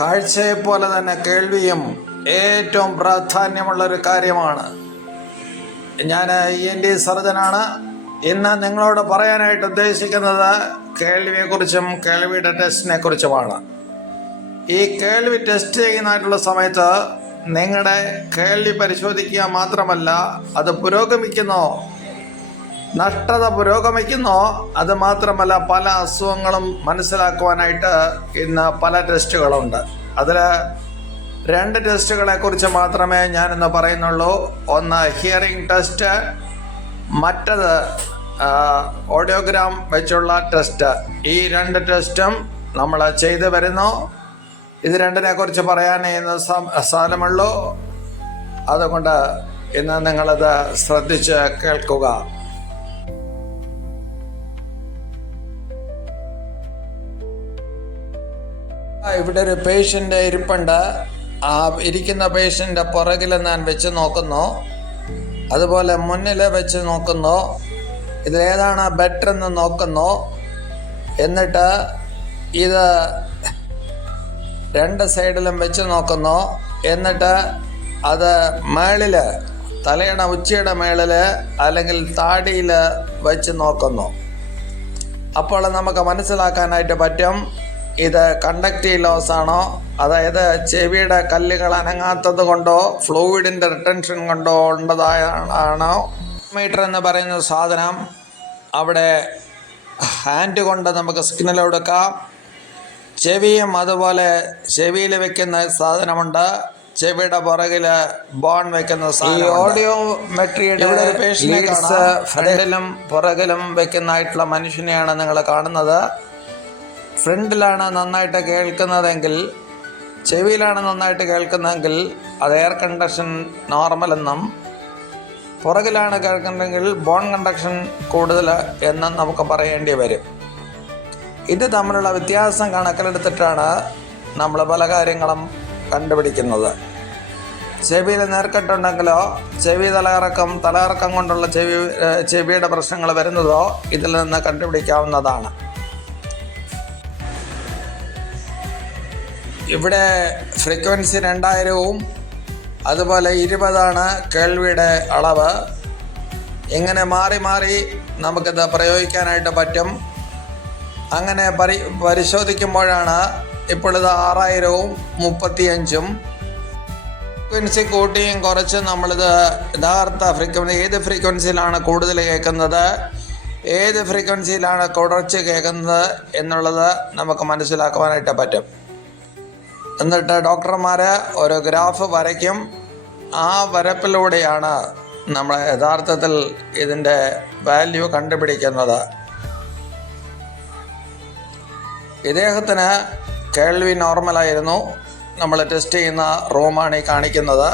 കാഴ്ചയെ പോലെ തന്നെ കേൾവിയും ഏറ്റവും പ്രാധാന്യമുള്ള ഒരു കാര്യമാണ്. ഞാൻ ഇ എൻ ഡി സർജനാണ്. ഇന്ന് നിങ്ങളോട് പറയാനായിട്ട് ഉദ്ദേശിക്കുന്നത് കേൾവിയെക്കുറിച്ചും കേൾവിയുടെ ടെസ്റ്റിനെ കുറിച്ചുമാണ് ഈ കേൾവി ടെസ്റ്റ് ചെയ്യുന്നതായിട്ടുള്ള സമയത്ത് നിങ്ങളുടെ കേൾവി പരിശോധിക്കുക മാത്രമല്ല അത് പുരോഗമിക്കുന്നോ നഷ്ടത പുരോഗമിക്കുന്നോ. അത് മാത്രമല്ല പല അസുഖങ്ങളും മനസ്സിലാക്കുവാനായിട്ട് ഇന്ന് പല ടെസ്റ്റുകളുണ്ട്. അതിൽ രണ്ട് ടെസ്റ്റുകളെ കുറിച്ച് മാത്രമേ ഞാനിന്ന് പറയുന്നുള്ളൂ. ഒന്ന് ഹിയറിംഗ് ടെസ്റ്റ് മറ്റത് ഓഡിയോഗ്രാം വെച്ചുള്ള ടെസ്റ്റ്. ഈ രണ്ട് ടെസ്റ്റും നമ്മൾ ചെയ്തു വരുന്നു. ഇത് രണ്ടിനെ കുറിച്ച് പറയാനേ ഇന്ന് സാധനമുള്ളൂ അതുകൊണ്ട് ഇന്ന് നിങ്ങളത് ശ്രദ്ധിച്ച് കേൾക്കുക. ഇവിടെ ഒരു പേഷ്യന്റ് ഇരിപ്പുണ്ട്. ആ ഇരിക്കുന്ന പേഷ്യന്റെ പുറകിൽ ഞാൻ വെച്ച് നോക്കുന്നു. അതുപോലെ മുന്നിൽ വെച്ച് നോക്കുന്നു. ഇതിലേതാണ് ബെറ്റർ എന്ന് നോക്കുന്നു. എന്നിട്ട് ഇത് രണ്ട് സൈഡിലും വെച്ച് നോക്കുന്നു. എന്നിട്ട് അത് മേളിൽ തലയുടെ ഉച്ചയുടെ മേളിൽ അല്ലെങ്കിൽ താടിയിൽ വെച്ച് നോക്കുന്നു. അപ്പോൾ നമുക്ക് മനസ്സിലാക്കാനായിട്ട് പറ്റും. ഇത് കണ്ടക്റ്റീവ് ലോസ് ആണോ? അതായത് ചെവിയുടെ കല്ലുകൾ അനങ്ങാത്തത് കൊണ്ടോ ഫ്ലൂയിഡിന്റെ റിട്ടൻഷൻ കൊണ്ടോ ഉള്ളതായാണോ മീറ്റർ എന്ന് പറയുന്ന സാധനം അവിടെ ഹാൻഡ് കൊണ്ട് നമുക്ക് സിഗ്നൽ കൊടുക്കാം. ചെവിയും അതുപോലെ ചെവിയിൽ വെക്കുന്ന സാധനമുണ്ട്. ചെവിയുടെ പുറകിൽ ബോൺ വെക്കുന്ന ഈ ഓഡിയോ മെട്രിയുടെ ഫ്രണ്ടിലും പുറകിലും വെക്കുന്നതായിട്ടുള്ള മനുഷ്യനെയാണ് നിങ്ങൾ കാണുന്നത്. ഫ്രണ്ടിലാണ് നന്നായിട്ട് കേൾക്കുന്നതെങ്കിൽ ചെവിയിലാണ് നന്നായിട്ട് കേൾക്കുന്നതെങ്കിൽ അത് എയർ കണ്ടക്ഷൻ നോർമൽ എന്നും പുറകിലാണ് കേൾക്കുന്നതെങ്കിൽ ബോൺ കണ്ടക്ഷൻ കൂടുതൽ എന്നും നമുക്ക് പറയേണ്ടി വരും. ഇത് തമ്മിലുള്ള വ്യത്യാസം കണക്കിലെടുത്തിട്ടാണ് നമ്മൾ പല കാര്യങ്ങളും കണ്ടുപിടിക്കുന്നത്. ചെവിയിൽ നേർക്കെട്ടുണ്ടെങ്കിലോ ചെവി തലകറക്കം തലകറക്കം കൊണ്ടുള്ള ചെവി ചെവിയുടെ പ്രശ്നങ്ങൾ വരുന്നതോ ഇതിൽ നിന്ന് കണ്ടുപിടിക്കാവുന്നതാണ്. ഇവിടെ ഫ്രീക്വൻസി രണ്ടായിരവും അതുപോലെ ഇരുപതാണ് കേൾവിയുടെ അളവ്. ഇങ്ങനെ മാറി മാറി നമുക്കിത് പ്രയോഗിക്കാനായിട്ട് പറ്റും. അങ്ങനെ പരി പരിശോധിക്കുമ്പോഴാണ് ഇപ്പോഴിത് ആറായിരവും മുപ്പത്തിയഞ്ചും. ഫ്രീക്വൻസി കൂട്ടിയും കുറച്ച് നമ്മളിത് യഥാർത്ഥ ഫ്രീക്വൻസി ഏത് ഫ്രീക്വൻസിയിലാണ് കൂടുതൽ കേൾക്കുന്നത് ഏത് ഫ്രീക്വൻസിയിലാണ് കുറച്ച് കേൾക്കുന്നത് എന്നുള്ളത് നമുക്ക് മനസ്സിലാക്കുവാനായിട്ട് പറ്റും. എന്നിട്ട് ഡോക്ടർമാർ ഒരു ഗ്രാഫ് വരയ്ക്കും. ആ വരപ്പിലൂടെയാണ് നമ്മൾ യഥാർത്ഥത്തിൽ ഇതിന്റെ വാല്യൂ കണ്ടുപിടിക്കുന്നത്. ഇദ്ദേഹത്തിന് കേൾവി നോർമലായിരുന്നു നമ്മൾ ടെസ്റ്റ് ചെയ്യുന്ന റൂമാണ് ഈ കാണിക്കുന്നത്.